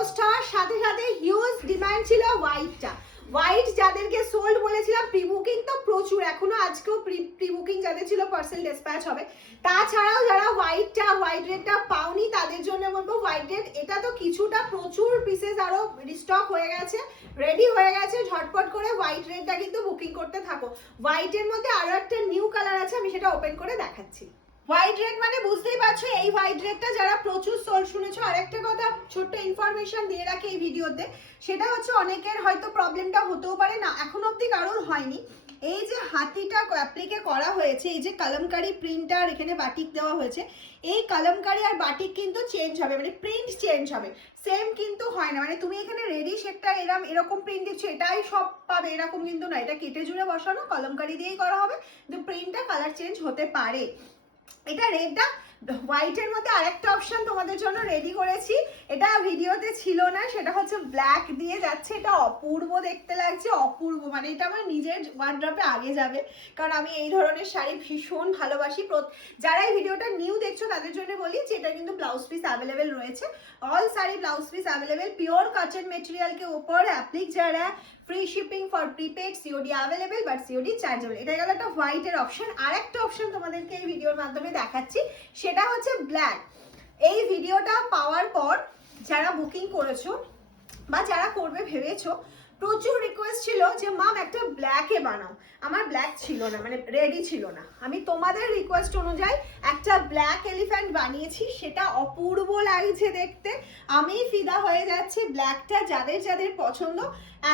Post হওয়ার সাথে সাথে হিউজ ডিমান্ড ছিল হোয়াইটটা। হোয়াইট যাদেরকে সোল্ড বলেছিলাম, প্রি বুকিং তো প্রচুর, এখনো আজকেও প্রি বুকিং যাদের ছিল পার্সেল ডিসপ্যাচ হবে। তাছাড়াও যারা হোয়াইট রেডটা পাওনি তাদের জন্য বলবো হোয়াইট রেড এটা তো কিছুটা প্রচুর পিসেস আরো রিস্টক হয়ে গেছে, রেডি হয়ে গেছে, ঝটপট করে হোয়াইট রেডটা কিন্তু বুকিং করতে থাকো। হোয়াইটের মধ্যে আরো একটা নিউ কালার আছে, আমি সেটা ওপেন করে দেখাচ্ছি। হোয়াইট রেড মানে বুঝতেই পারছো এই হোয়াইট রেডটা যারা প্রচুর সোল শুনেছো। আরেকটা কথা ছোট্ট ইনফরমেশন দিয়ে রাখি এই ভিডিওতে, সেটা হচ্ছে অনেকের হয়তো প্রবলেমটা হতেও পারে না, এখন অবধি কারোর হয়নি। এই যে হাতিটা অ্যাপ্লিকে করা হয়েছে, এই যে কলমকারি প্রিন্ট আর এখানে বাটিক দেওয়া হয়েছে, এই কলমকারি আর বাটিক কিন্তু চেঞ্জ হবে, মানে প্রিন্ট চেঞ্জ হবে, সেম কিন্তু হয় না। মানে তুমি এখানে রেডি শেডটা এরকম প্রিন্ট দিচ্ছ এটাই সব পাবে এরকম কিন্তু না, এটা কেটে জুড়ে বসানো কলমকারি দিয়েই করা হবে, কিন্তু প্রিন্টটা কালার চেঞ্জ হতে পারে। এটা রেডটা হোয়াইটের মধ্যে আরেকটা অপশন তোমাদের জন্য রেডি করেছি, এটা ভিডিওতে ছিল না, সেটা হচ্ছে ব্ল্যাক দিয়ে যাচ্ছে। এটা অপূর্ব দেখতে লাগছে, অপূর্ব, মানে এটা আমার নিজের ওয়ার্ড্রপে আগে যাবে, কারণ আমি এই ধরনের শাড়ি ভীষণ ভালোবাসি। যারা এই ভিডিওটা নিউ দেখছো তাদের জন্য বলি যে এটা কিন্তু ব্লাউজ পিস অ্যাভেলেবেল রয়েছে, all sari blouse piece available, pure cotton material के ऊपर एप्लिक जा रहा है, free shipping for prepaid, COD available but COD chargeable. এটা গেল একটা হোয়াইটের অপশন। আরেকটা অপশন তোমাদেরকে এই ভিডিওর মাধ্যমে দেখাচ্ছি, সেটা হচ্ছে ব্ল্যাক। এই ভিডিওটা পাওয়ার পর যারা বুকিং করেছো বা যারা করবে ভেবেছো, প্রচুর রিকোয়েস্ট ছিল যে মাম একটা ব্ল্যাকে বানাও। আমার ব্ল্যাক ছিল না, মানে রেডি ছিল না, আমি তোমাদের রিকোয়েস্ট অনুযায়ী একটা ব্ল্যাক এলিফ্যান্ট বানিয়েছি, সেটা অপূর্ব লাগছে দেখতে, আমি ফিদা হয়ে যাচ্ছি। ব্ল্যাকটা যাদের যাদের পছন্দ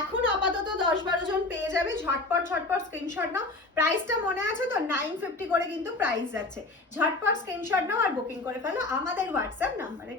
এখন আপাতত 10-12 জন পেয়ে যাবে, ঝটপট স্ক্রিনশট নাও। প্রাইসটা মনে আছে তো, 950 করে কিন্তু প্রাইস যাচ্ছে, ঝটপট স্ক্রিনশট নাও আর বুকিং করে ফেলো আমাদের হোয়াটসঅ্যাপ নাম্বারে।